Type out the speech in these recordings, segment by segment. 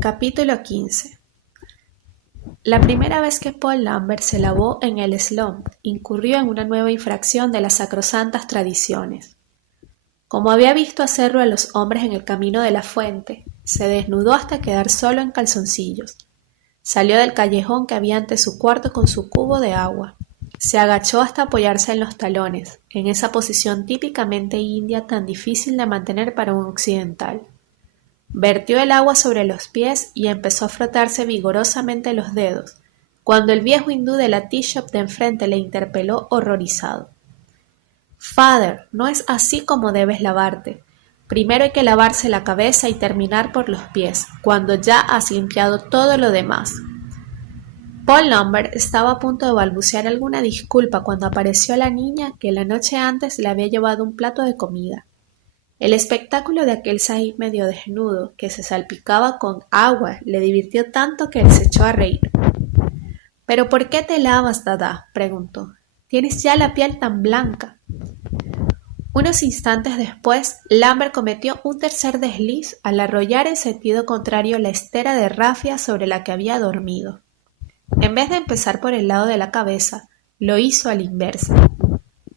Capítulo 15. La primera vez que Paul Lambert se lavó en el slum, incurrió en una nueva infracción de las sacrosantas tradiciones. Como había visto hacerlo a los hombres en el camino de la fuente, se desnudó hasta quedar solo en calzoncillos. Salió del callejón que había ante su cuarto con su cubo de agua. Se agachó hasta apoyarse en los talones, en esa posición típicamente india tan difícil de mantener para un occidental. Vertió el agua sobre los pies y empezó a frotarse vigorosamente los dedos, cuando el viejo hindú de la tea shop de enfrente le interpeló horrorizado. «Father, no es así como debes lavarte. Primero hay que lavarse la cabeza y terminar por los pies, cuando ya has limpiado todo lo demás». Paul Lambert estaba a punto de balbucear alguna disculpa cuando apareció la niña que la noche antes le había llevado un plato de comida. El espectáculo de aquel sahib medio desnudo, que se salpicaba con agua, le divirtió tanto que él se echó a reír. «¿Pero por qué te lavas, Dada?», preguntó. «Tienes ya la piel tan blanca». Unos instantes después, Lambert cometió un tercer desliz al arrollar en sentido contrario la estera de rafia sobre la que había dormido. En vez de empezar por el lado de la cabeza, lo hizo a la inversa,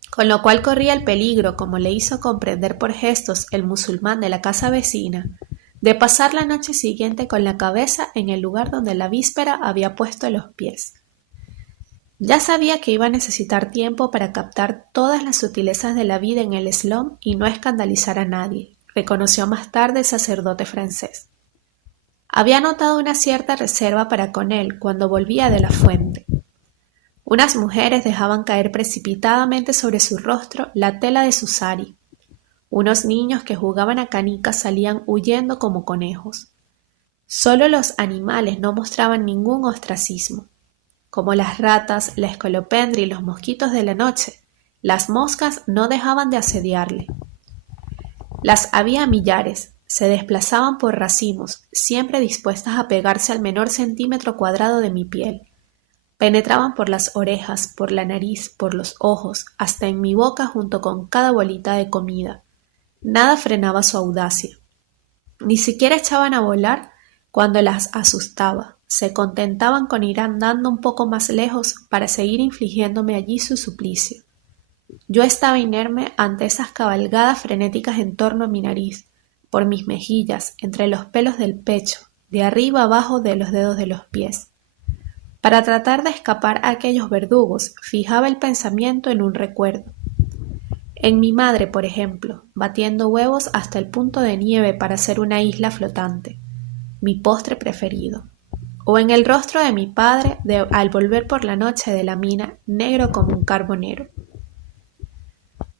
con lo cual corría el peligro, como le hizo comprender por gestos el musulmán de la casa vecina, de pasar la noche siguiente con la cabeza en el lugar donde la víspera había puesto los pies. Ya sabía que iba a necesitar tiempo para captar todas las sutilezas de la vida en el slum y no escandalizar a nadie, reconoció más tarde el sacerdote francés. Había notado una cierta reserva para con él cuando volvía de la fuente. Unas mujeres dejaban caer precipitadamente sobre su rostro la tela de su sari. Unos niños que jugaban a canicas salían huyendo como conejos. Solo los animales no mostraban ningún ostracismo. Como las ratas, la escolopendra y los mosquitos de la noche, las moscas no dejaban de asediarle. Las había a millares, se desplazaban por racimos, siempre dispuestas a pegarse al menor centímetro cuadrado de mi piel. Penetraban por las orejas, por la nariz, por los ojos, hasta en mi boca junto con cada bolita de comida. Nada frenaba su audacia. Ni siquiera echaban a volar cuando las asustaba. Se contentaban con ir andando un poco más lejos para seguir infligiéndome allí su suplicio. Yo estaba inerme ante esas cabalgadas frenéticas en torno a mi nariz, por mis mejillas, entre los pelos del pecho, de arriba abajo de los dedos de los pies. Para tratar de escapar a aquellos verdugos, fijaba el pensamiento en un recuerdo. En mi madre, por ejemplo, batiendo huevos hasta el punto de nieve para hacer una isla flotante, mi postre preferido. O en el rostro de mi padre al volver por la noche de la mina, negro como un carbonero.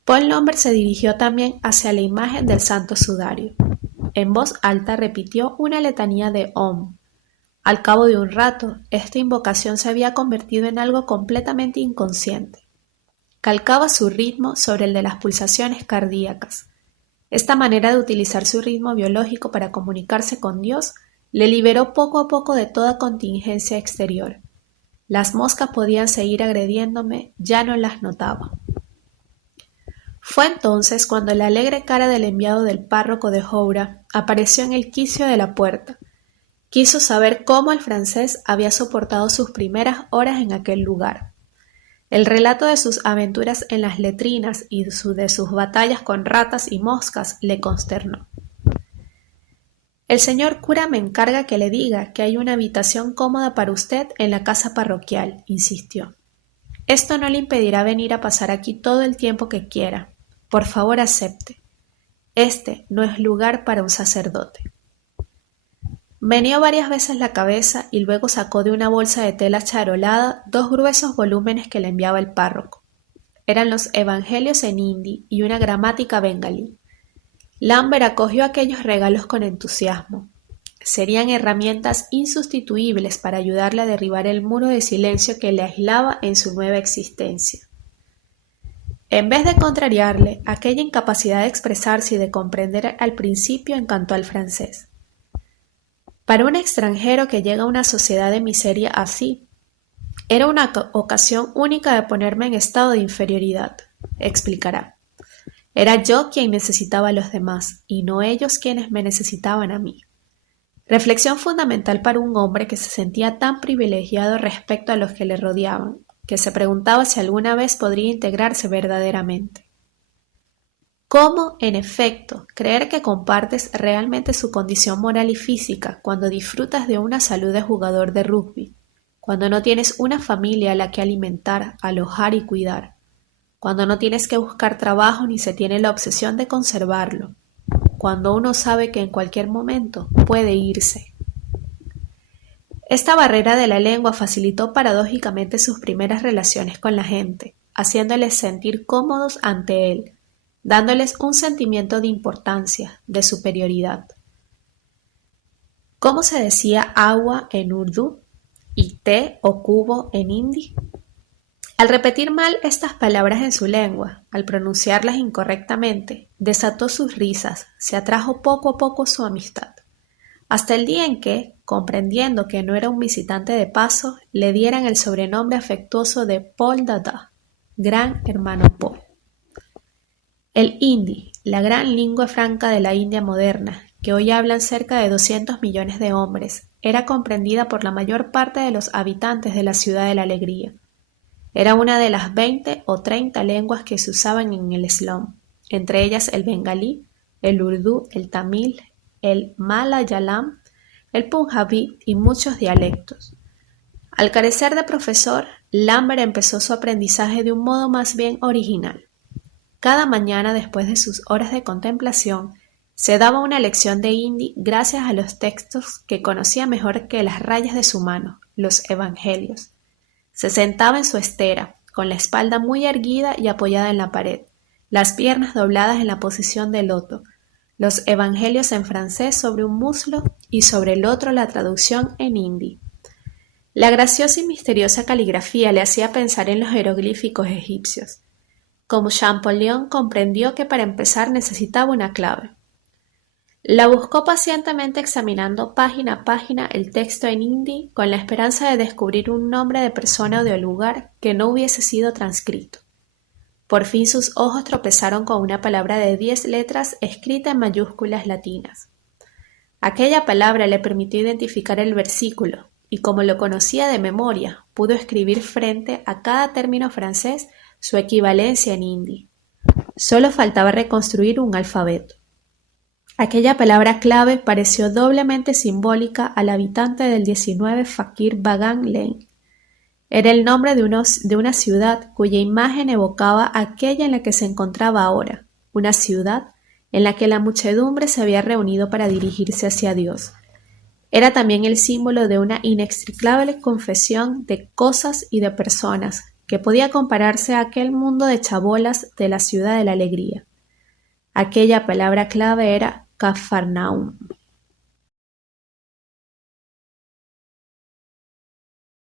Paul Lambert se dirigió también hacia la imagen del santo sudario. En voz alta repitió una letanía de Om. Al cabo de un rato, esta invocación se había convertido en algo completamente inconsciente. Calcaba su ritmo sobre el de las pulsaciones cardíacas. Esta manera de utilizar su ritmo biológico para comunicarse con Dios le liberó poco a poco de toda contingencia exterior. Las moscas podían seguir agrediéndome, ya no las notaba. Fue entonces cuando la alegre cara del enviado del párroco de Joura apareció en el quicio de la puerta. Quiso saber cómo el francés había soportado sus primeras horas en aquel lugar. El relato de sus aventuras en las letrinas y de sus batallas con ratas y moscas le consternó. «El señor cura me encarga que le diga que hay una habitación cómoda para usted en la casa parroquial», insistió. «Esto no le impedirá venir a pasar aquí todo el tiempo que quiera. Por favor, acepte. Este no es lugar para un sacerdote». Meneó varias veces la cabeza y luego sacó de una bolsa de tela charolada 2 gruesos volúmenes que le enviaba el párroco. Eran los evangelios en hindi y una gramática bengalí. Lambert acogió aquellos regalos con entusiasmo. Serían herramientas insustituibles para ayudarle a derribar el muro de silencio que le aislaba en su nueva existencia. En vez de contrariarle, aquella incapacidad de expresarse y de comprender al principio encantó al francés. Para un extranjero que llega a una sociedad de miseria así, era una ocasión única de ponerme en estado de inferioridad, explicará. Era yo quien necesitaba a los demás, y no ellos quienes me necesitaban a mí. Reflexión fundamental para un hombre que se sentía tan privilegiado respecto a los que le rodeaban, que se preguntaba si alguna vez podría integrarse verdaderamente. ¿Cómo, en efecto, creer que compartes realmente su condición moral y física cuando disfrutas de una salud de jugador de rugby, cuando no tienes una familia a la que alimentar, alojar y cuidar, cuando no tienes que buscar trabajo ni se tiene la obsesión de conservarlo, cuando uno sabe que en cualquier momento puede irse? Esta barrera de la lengua facilitó paradójicamente sus primeras relaciones con la gente, haciéndoles sentir cómodos ante él, dándoles un sentimiento de importancia, de superioridad. ¿Cómo se decía agua en urdú y té o cubo en hindi? Al repetir mal estas palabras en su lengua, al pronunciarlas incorrectamente, desató sus risas, se atrajo poco a poco su amistad, hasta el día en que, comprendiendo que no era un visitante de paso, le dieran el sobrenombre afectuoso de Paul Dada, gran hermano Paul. El hindi, la gran lengua franca de la India moderna, que hoy hablan cerca de 200 millones de hombres, era comprendida por la mayor parte de los habitantes de la Ciudad de la Alegría. Era una de las 20 o 30 lenguas que se usaban en el slum, entre ellas el bengalí, el urdú, el tamil, el malayalam, el punjabí y muchos dialectos. Al carecer de profesor, Lambert empezó su aprendizaje de un modo más bien original. Cada mañana, después de sus horas de contemplación, se daba una lección de hindi gracias a los textos que conocía mejor que las rayas de su mano, los evangelios. Se sentaba en su estera, con la espalda muy erguida y apoyada en la pared, las piernas dobladas en la posición de loto, los evangelios en francés sobre un muslo y sobre el otro la traducción en hindi. La graciosa y misteriosa caligrafía le hacía pensar en los jeroglíficos egipcios. Como Champollion comprendió que para empezar necesitaba una clave. La buscó pacientemente examinando página a página el texto en hindi con la esperanza de descubrir un nombre de persona o de lugar que no hubiese sido transcrito. Por fin sus ojos tropezaron con una palabra de 10 letras escrita en mayúsculas latinas. Aquella palabra le permitió identificar el versículo y como lo conocía de memoria, pudo escribir frente a cada término francés su equivalencia en hindi. Solo faltaba reconstruir un alfabeto. Aquella palabra clave pareció doblemente simbólica al habitante del 19 Fakir Bagan Lane. Era el nombre de una ciudad cuya imagen evocaba aquella en la que se encontraba ahora, una ciudad en la que la muchedumbre se había reunido para dirigirse hacia Dios. Era también el símbolo de una inextricable confesión de cosas y de personas que podía compararse a aquel mundo de chabolas de la Ciudad de la Alegría. Aquella palabra clave era Cafarnaum.